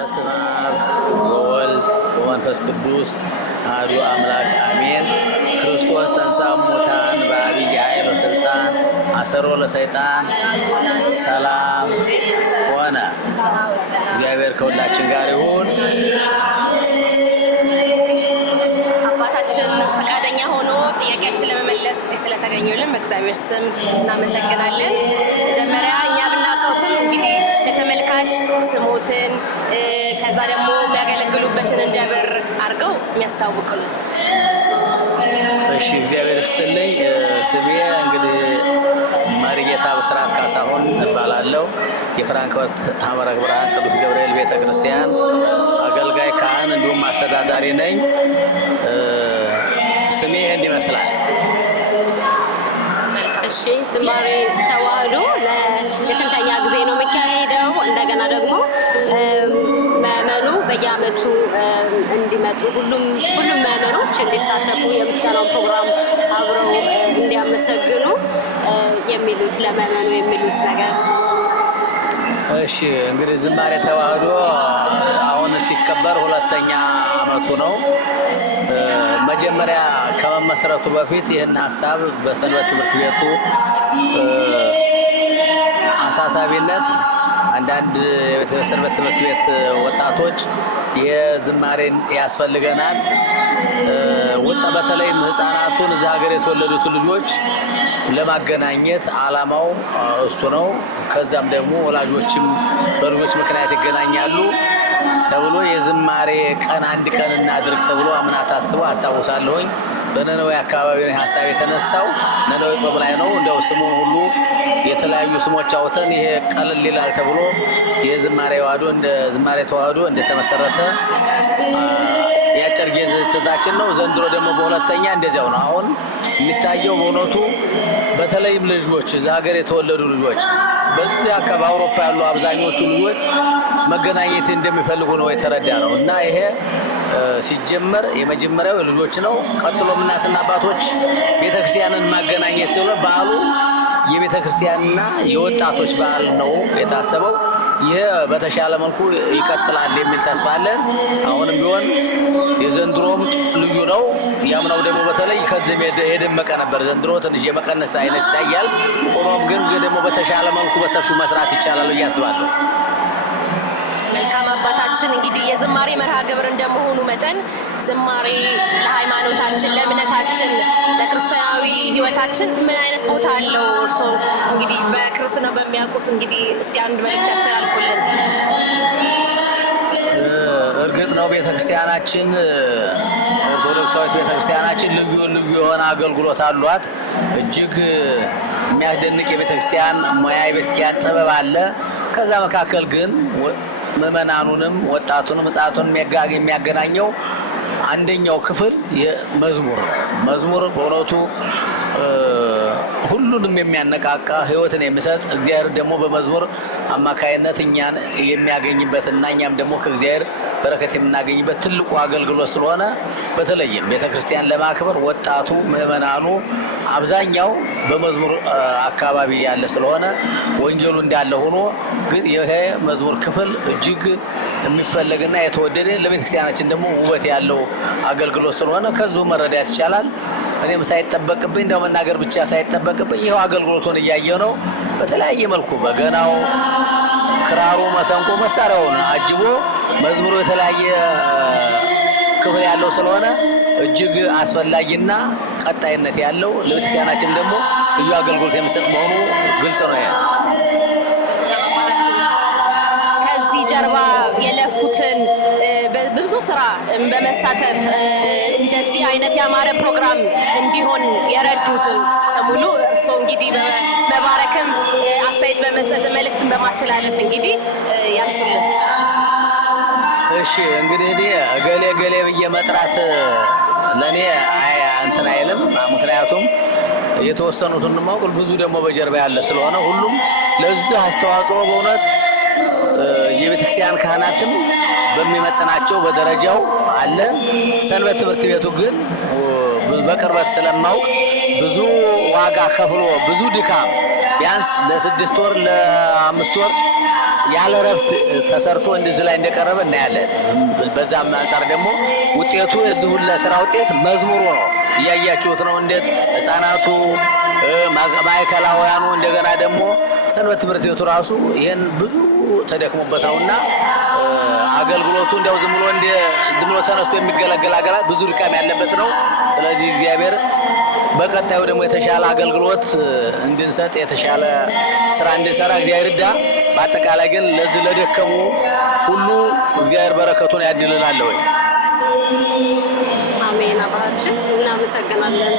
በስመ አብ ወወልድ ወመንፈስ ቅዱስ አሐዱ አምላክ አሜን። ክርስቶስ ተንሥአ እሙታን በዐቢይ ኃይል ወሥልጣን አሰሮ ለሰይጣን ሰላም ሆነ። እግዚአብሔር ከሁላችን ጋር ይሁን። አባታችን ፈቃደኛ ሆኖ ጥያቄያችን ለመመለስ እዚህ ስለተገኙልን በእግዚአብሔር ስም እናመሰግናለን። መጀመሪያ እኛ ብናውቀውትም እንግዲህ ለተመልካች ስሞትን ከዛ ደግሞ የሚያገለግሉበትን እንደበር አድርገው የሚያስታውቁልን። እሺ፣ እግዚአብሔር ይስጥልኝ። ስሜ እንግዲህ መሪጌታ ብስራት ካሳሁን እባላለሁ። የፍራንክፈርት ሐመረ ብርሃን ቅዱስ ገብርኤል ቤተክርስቲያን አገልጋይ ካህን እንዲሁም አስተዳዳሪ ነኝ። ስሜ እንዲህ ይመስላል። እሺ፣ ዝማሬ ተዋህዶ ለስንተኛ ጊዜ ነው የሚካሄደው? እንደገና ደግሞ ምዕመኑ በየዓመቱ እንዲመጡ ሁሉም ምዕመኖች እንዲሳተፉ የምስጋናው ፕሮግራም አብረው እንዲያመሰግኑ የሚሉት ለምዕመኑ የሚሉት ነገር። እሺ፣ እንግዲህ ዝማሬ ተዋህዶ አሁን ሲከበር ሁለተኛ ዓመቱ ነው። መጀመሪያ ከመመስረቱ በፊት ይህን ሀሳብ በሰንበት ትምህርት ቤቱ አሳሳቢነት አንዳንድ የሰንበት ትምህርት ቤት ወጣቶች የዝማሬን ያስፈልገናል በተለይም ህፃናቱን እዛ ሀገር የተወለዱትን ልጆች ለማገናኘት ዓላማው እሱ ነው። ከዛም ደግሞ ወላጆችም በልጆች ምክንያት ይገናኛሉ ተብሎ የዝማሬ ቀን አንድ ቀን እናድርግ ተብሎ አምና ታስቦ አስታውሳለሁኝ። በነነዌ አካባቢ ነው ሀሳብ የተነሳው። ነነዌ ጾም ላይ ነው። እንደው ስሙን ሁሉ የተለያዩ ስሞች አውጥተን ይሄ ቀለል ይላል ተብሎ የዝማሬ ተዋህዶ እንደተመሰረተ ያጭር ጊዜ ትታችን ነው። ዘንድሮ ደግሞ በሁለተኛ እንደዚያው ነው። አሁን የሚታየው በእውነቱ በተለይም ልጆች እዛ ሀገር የተወለዱ ልጆች በዚህ አካባቢ አውሮፓ ያሉ አብዛኞቹ ልጆች መገናኘት እንደሚፈልጉ ነው የተረዳ ነው። እና ይሄ ሲጀመር የመጀመሪያው ልጆች ነው። ቀጥሎም እናትና አባቶች ቤተክርስቲያንን ማገናኘት ሲሆን በዓሉ የቤተክርስቲያንና የወጣቶች በዓል ነው የታሰበው። ይህ በተሻለ መልኩ ይቀጥላል የሚል ተስፋ አለን። አሁንም ቢሆን የዘንድሮም ልዩ ነው። ያምናው ደግሞ በተለይ ከዚህም የደመቀ ነበር። ዘንድሮ ትንሽ የመቀነስ አይነት ይታያል። ሆኖም ግን ደግሞ በተሻለ መልኩ በሰፊው መስራት ይቻላል ብዬ አስባለሁ። መልካም አባታችን፣ እንግዲህ የዝማሬ መርሃ ግብር እንደመሆኑ መጠን ዝማሬ ለሃይማኖታችን፣ ለእምነታችን፣ ለክርስቲያናዊ ሕይወታችን ምን አይነት ቦታ አለው? እርስዎ እንግዲህ በክርስትና በሚያውቁት እንግዲህ እስቲ አንድ መልዕክት ያስተላልፉልን። እርግጥ ነው ቤተክርስቲያናችን ኦርቶዶክሳዊት ቤተክርስቲያናችን ልዩ የሆነ አገልግሎት አሏት። እጅግ የሚያስደንቅ የቤተክርስቲያን ሙያ፣ የቤተክርስቲያን ጥበብ አለ። ከዛ መካከል ግን ምዕመናኑንም ወጣቱንም ሕፃናቱንም የሚያገናኘው አንደኛው ክፍል መዝሙር ነው። መዝሙር በእውነቱ ሁሉንም የሚያነቃቃ ሕይወትን የሚሰጥ እግዚአብሔር ደግሞ በመዝሙር አማካይነት እኛን የሚያገኝበትና እኛም ደግሞ ከእግዚአብሔር በረከት የምናገኝበት ትልቁ አገልግሎት ስለሆነ በተለይም ቤተክርስቲያን ለማክበር ወጣቱ ምዕመናኑ አብዛኛው በመዝሙር አካባቢ ያለ ስለሆነ ወንጌሉ እንዳለ ሆኖ ግን ይሄ መዝሙር ክፍል እጅግ የሚፈለግና የተወደደ ለቤተክርስቲያናችን ደግሞ ውበት ያለው አገልግሎት ስለሆነ ከዚሁ መረዳት ይቻላል። እኔም ሳይጠበቅብኝ እንደው መናገር ብቻ ሳይጠበቅብኝ ይኸው አገልግሎቱን እያየሁ ነው። በተለያየ መልኩ በገናው፣ ክራሩ፣ መሰንቆ መሳሪያውን አጅቦ መዝሙሩ የተለያየ ክፍል ያለው ስለሆነ እጅግ አስፈላጊና ቀጣይነት ያለው ለቤተክርስቲያናችን ደግሞ ልዩ አገልግሎት የሚሰጥ መሆኑ ግልጽ ነው። ከዚህ ጀርባ የለፉትን በብዙ ስራ በመሳተፍ እንደዚህ አይነት ያማረ ፕሮግራም እንዲሆን የረዱትን ሙሉ እርስዎ እንግዲህ በመባረክም አስተያየት በመስጠት መልእክትን በማስተላለፍ እንግዲህ ያንሱልን። እሺ፣ እንግዲህ እገሌ ብዬ መጥራት ለእኔ እንትን አይልም። ምክንያቱም የተወሰኑትን ማወቅ ብዙ ደግሞ በጀርባ ያለ ስለሆነ ሁሉም ለዚህ አስተዋጽኦ በእውነት የቤተክርስቲያን ካህናትም በሚመጥናቸው በደረጃው አለ። ሰንበት ትምህርት ቤቱ ግን በቅርበት ስለማውቅ ብዙ ዋጋ ከፍሎ ብዙ ድካም ቢያንስ ለ6 ወር ለ5 ወር ያለ ረፍት ተሰርቶ እንደዚህ ላይ እንደቀረበ እናያለን። በዛም አንጻር ደግሞ ውጤቱ የዚህ ሁሉ ስራ ውጤት መዝሙሩ ነው። እያያችሁት ነው። እንዴት ህፃናቱ ማዕከላውያኑ እንደገና ደግሞ ሰንበት ትምህርት ቤቱ ራሱ ይሄን ብዙ ተደክሞበት ነውና አገልግሎቱ እንደው ዝም ብሎ ተነስቶ የሚገለገል አገራት ብዙ ድካም ያለበት ነው። ስለዚህ እግዚአብሔር በቀጣዩ ደግሞ የተሻለ አገልግሎት እንድንሰጥ የተሻለ ስራ እንድንሰራ እግዚአብሔር ይርዳ። በአጠቃላይ ግን ለዚህ ለደከሙ ሁሉ እግዚአብሔር በረከቱን ያድልናል። አሜን። አባታችን እናመሰግናለን።